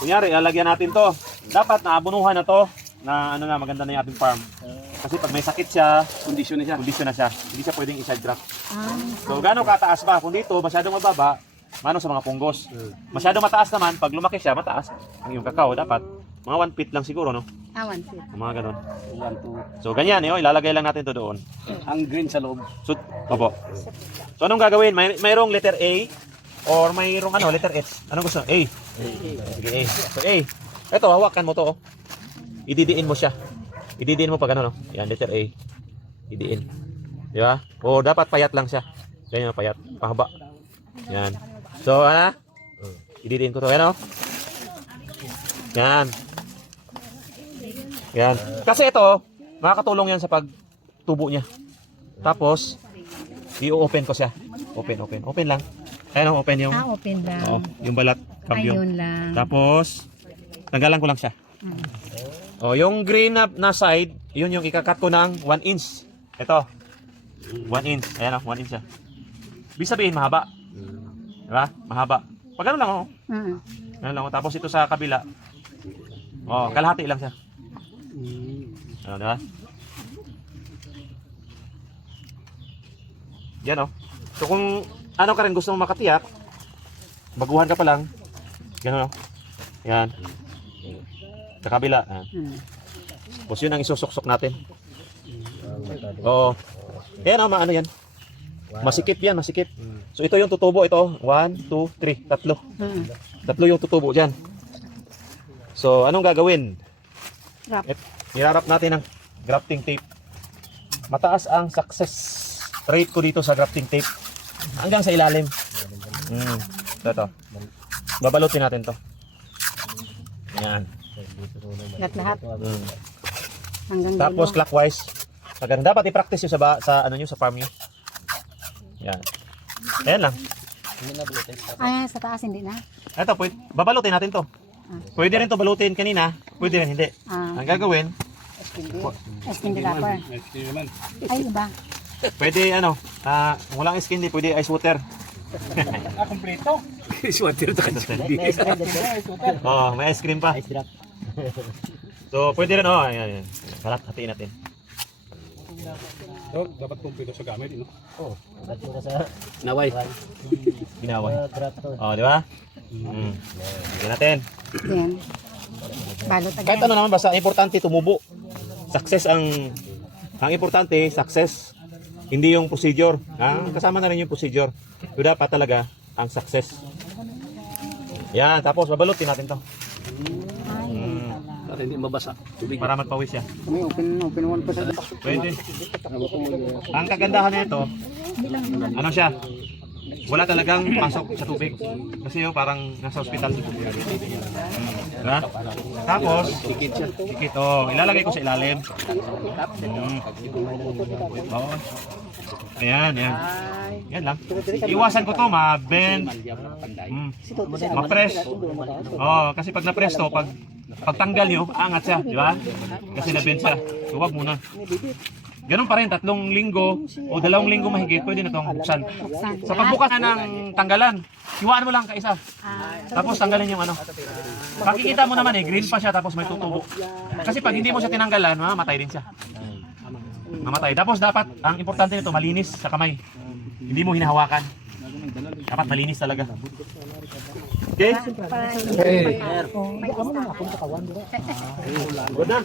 kunyari, lalagyan natin to. Dapat naabunuhan na to na ano na maganda na yung ating farm. Kasi pag may sakit siya, Kondisyon na siya. kondisyon na siya. Hindi siya pwedeng i-side drop. Ah, So, gaano kataas ba? Kung dito, masyadong mababa, mano sa mga punggos. Masyadong mataas naman, pag lumaki siya, mataas. Ang yung kakao, dapat mga 1 feet lang siguro, no? awan sir. Mga ganun. One, two. So, ganyan, eh, oh, ilalagay lang natin to doon. Ang green sa loob. So, opo. So, anong gagawin? May, mayroong letter A or mayroong ano, letter H. Anong gusto? A. Sige, A. So, A. Ito, hawakan mo to, oh. Ididiin mo siya. Ididiin mo pag ano, no? Yan, letter A. Idiin. Di ba? O, dapat payat lang siya. Ganyan, payat. Pahaba. Yan. So, ano? Ididiin ko to. Yan, oh. Yan. Yan. Kasi ito, makakatulong yan sa pagtubo niya. Tapos, i-open ko siya. Open, open. Open lang. Ayan ang open yung, Ah, open lang. oh, yung balat. Cambio. Ayun lang. Tapos, tanggalan ko lang siya. Mm. Oh, yung green na, na side, yun yung ikakat ko ng 1 inch. Ito. 1 inch. Ayan oh, 1 inch siya. Ibig sabihin, mahaba. Diba? Mahaba. Pag ano lang, oh. Mm. Ano lang, oh. Tapos ito sa kabila. Oh, kalahati lang siya. Ano, diba? Yan, oh. So, kung ano ka rin gusto mong makatiyak, baguhan ka pa lang. Ganun, oh. Yan. Sa kabila. Ah. Tapos yun ang isusuksok natin. Oo. Yan ang ano yan. Masikip yan, masikip. So ito yung tutubo ito. One, two, three. Tatlo. Tatlo yung tutubo dyan. So anong gagawin? Wrap. Et, nirarap natin ng grafting tape. Mataas ang success rate ko dito sa grafting tape. Hanggang sa ilalim. Mm. Ito, ito. Babalutin natin to. Yan. Lahat-lahat. Mm. Hanggang Tapos dulo. clockwise. Pag dapat i-practice yun sa, ba, sa ano nyo, sa farm nyo. Yan. Ayan lang. Ah, sa taas hindi na. Ito, pwede, babalutin natin to. Pwede rin to balutin kanina, pwede rin hindi. Ah, Ang gagawin, skin wrapper. Ay, iba. Pwede ano, ah, walang skin di, pwede ice water. Ah, kompleto. Swatter to Oh, may ice cream pa. So, pwede rin, oh, ayan, ayan. Kalat, hatiin natin. So, dapat kompleto sa gamit, no? Oo. Naway. Ginaway. Oh, di ba? Mm. Lagyan natin. Yan. Balot Kahit agad. ano naman, basta importante tumubo. Success ang, ang importante, success. Hindi yung procedure. Ha? Kasama na rin yung procedure. So dapat talaga ang success. Yan, tapos babalutin natin to. Mm, Para hindi mabasa. Tubig. para magpawis siya. Open, open one pa sa Pwede. Ang kagandahan nito, ano siya? Wala talagang pasok sa tubig. Kasi yung parang nasa ospital. Mm, diba? Tapos. Dikit, oh. Ilalagay ko sa ilalim. Mm. Oo. Ayan, yan. Yan lang. Iwasan ko to, ma-bend. Mm. Ma-press. Oh, kasi pag na-press to, pag pagtanggal nyo, angat siya, di ba? Kasi na-bend siya. So, muna. Ganun pa rin, tatlong linggo o dalawang linggo mahigit, pwede na itong buksan. Sa pagbukas na ng tanggalan, hiwaan mo lang kaisa. Tapos tanggalin yung ano. Makikita mo naman eh, green pa siya tapos may tutubo. Kasi pag hindi mo siya tinanggalan, mamamatay din siya. Mamatay. Tapos dapat, ang importante nito, malinis sa kamay. Hindi mo hinahawakan. Dapat malinis talaga. Okay? isa. Good na.